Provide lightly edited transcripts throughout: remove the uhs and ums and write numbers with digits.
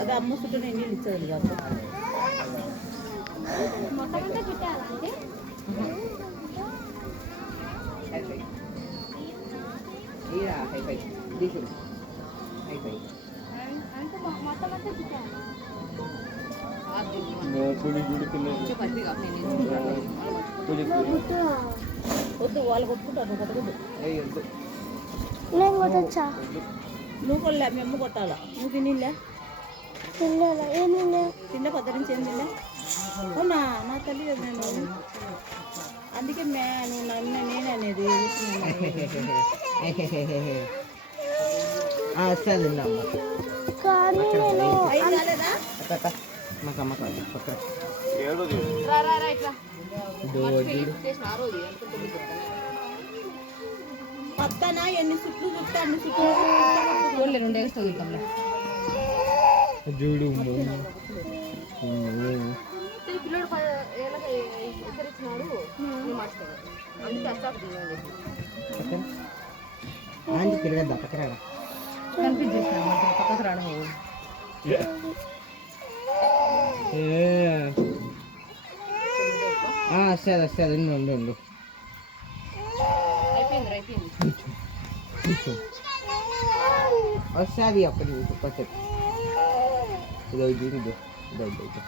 అది అమ్మ చుట్టూ నేను నీళ్ళు ఇచ్చేది కాదు వద్దు వాళ్ళు కొట్టుకుంటారు నువ్వు కొల్లే మీ అమ్మ కొట్టాలా నువ్వు తినిలే తిన్న పొద్దు నుంచి ఏం తిన్నా అవునా నా తల్లి కదా నేను అందుకే నువ్వు నన్ను నేను అనేది పక్కన ఎన్ని చుట్టూ చుట్టూ అన్ని చుట్టూ చూడు పిల్లడు హెచ్చరించినాడు పక్కకు రావడం వస్తుంది ఉండు వస్తుంది అక్కడ కొంచెం ఇదో ఇదో ఇదో ఇదో ఇదో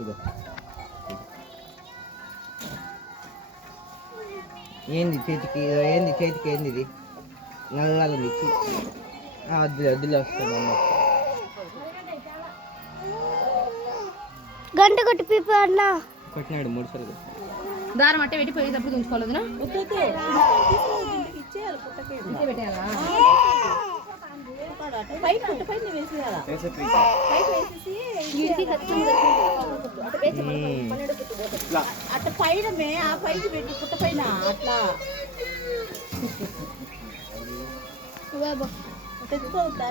ఇదో ఏంది చేతికి ఏంది ఇది నల్లగా ఉంది వద్దులే వస్తుంది అమ్మ గంట కొట్టి పీప అన్న కొట్టినాడు 3 సార్లు దారం అంటే పెట్టి పోయేటప్పుడు ఉంచుకోలేదు అట్లా పైన ఆ పైకి పెట్టి పుట్ట పైన అట్లా తెచ్చుకోవద్దా